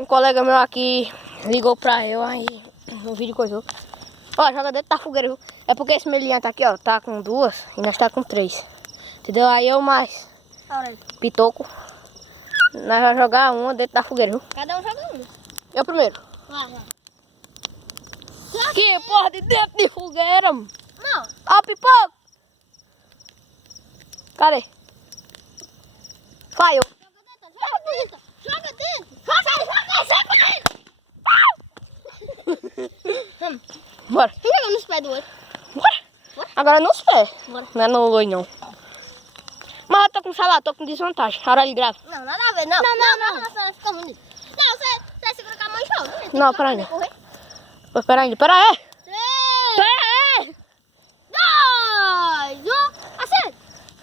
Um colega meu aqui ligou pra eu aí no vídeo coisou. Ó, joga dentro da fogueira, viu? É porque esse melinha tá aqui, ó, tá com 2 e nós tá com 3. Entendeu? Aí eu mais Pitoco. Nós vamos jogar uma dentro da fogueira, viu? Cada um joga um. Eu primeiro. Vai. Que porra de dentro de fogueira, mano? Não. Ó, pipoco. Cadê? Falhou. Joga dentro. Joga dentro. Bora. Joga nos pés do outro. Bora. Agora nos pés. Bora. Não é no olho, não. Mas eu tô com salada, tô com desvantagem. Agora ele grava. Não, nada a ver. Não. Nossa, fica bonito. Não, você segura com a mão e joga. Não, pera ainda. Pera ainda. Pera aí. 3, Pera aí. 2, 1. Acerta.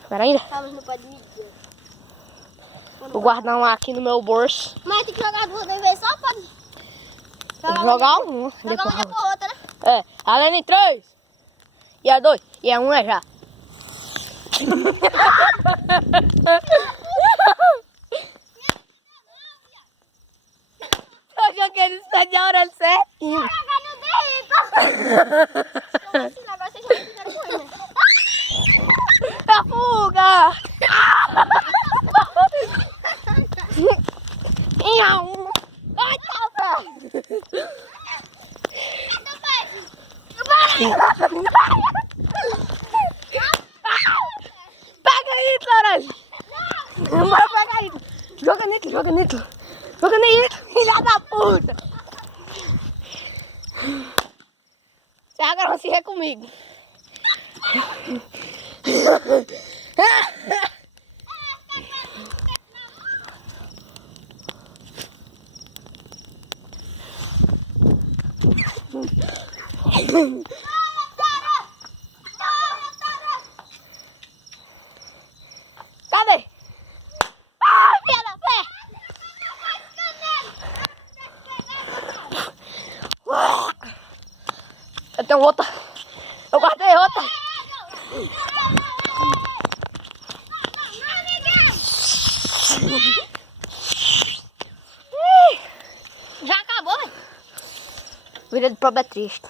Pera ainda. Vamos no pé de mim. Vou guardar uma aqui no meu bolso. Mas tem que jogar duas de vez só, pode? Vou jogar uma. Jogar Depois uma depois outra, né? é, além de 3. E a 2. E a 1 é já. Eu joguei ele só de hora certinho. Jogar no dedo. Como assim? Agora você joga primeiro com ele, né? A fuga! Ai, tá, pega aí, laranja! Bora pegar aí! Joga nele! Joga nele, filha da puta! Você agora vai se rir comigo. Cadê? Ah, filha da pé! Eu tenho outra. Eu guardei outra. Já acabou, velho? Vida de pobre é triste.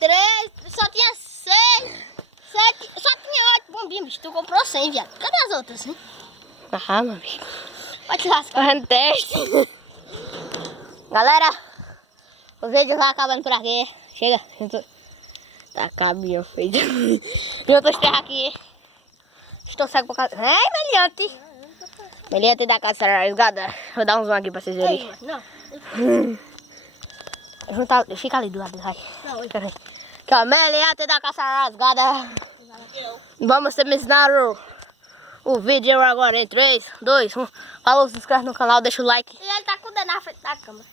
3, só tinha 6, 7, só tinha 8 bombinhas, bicho. Tu comprou 100, viado. Cadê as outras, hein? Ah, meu amigo. Pode te lascar. Fazendo teste. Galera, o vídeo vai acabando por aqui. Chega. Tá caminho feito. E outras terras aqui. Estou cego por causa. Meliante. Meliante da casa rasgada. Vou dar um zoom aqui pra vocês verem. Não. Fica ali do lado, vai. Não, Fica ali. Aqui, ó, Meliante da casa rasgada. Vamos terminar o vídeo agora em 3, 2, 1. Falou, se inscreve no canal, deixa o like. E ele tá com o dedo na frente da câmera.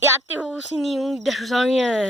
E ativa o sininho e deixa o joinha.